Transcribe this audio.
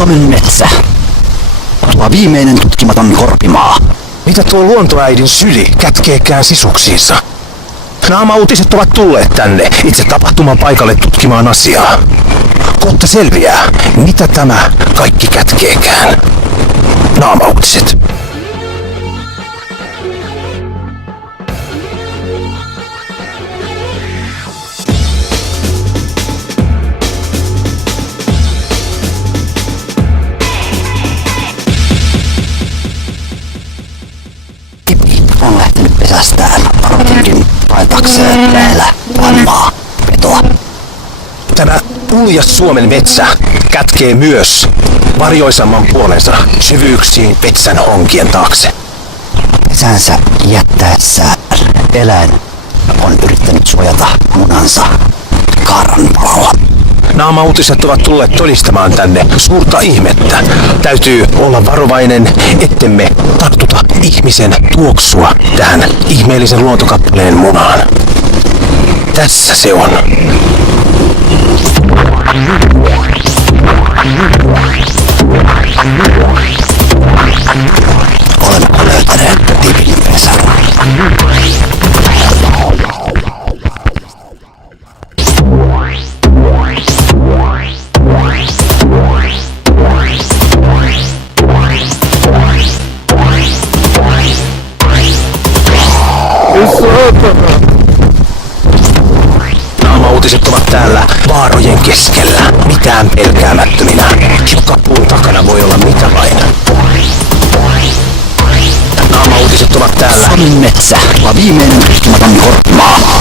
Suomen metsä. Tuo viimeinen tutkimaton korpimaa. Mitä tuo luontoäidin syli kätkeekään sisuksiinsa? Naama-uutiset ovat tulleet tänne itse tapahtuman paikalle tutkimaan asiaa. Kohta selviää, mitä tämä kaikki kätkeekään. Naama-uutiset. Kipi on lähtenyt pesästään parotinkin paetakseen lähellä vanhaa petoa. Tämä uljas Suomen metsä kätkee myös varjoisamman puolensa syvyyksiin metsän honkien taakse. Pesänsä jättäessään eläin on yrittänyt suojata munansa kaaran palalla. Naama-uutiset ovat tulleet todistamaan tänne suurta ihmettä. Täytyy olla varovainen, ettemme tartuta ihmisen tuoksua tähän ihmeellisen luontokappaleen munaan. Tässä se on. Olemme löytäneet Tipin pesän. Naama-uutiset ovat täällä vaarojen keskellä, mitään pelkäämättöminä. Joka puun takana voi olla mitä vain. Naama-uutiset ovat täällä. Suomen metsä, tuo viimeinen tutkimaton korpimaa.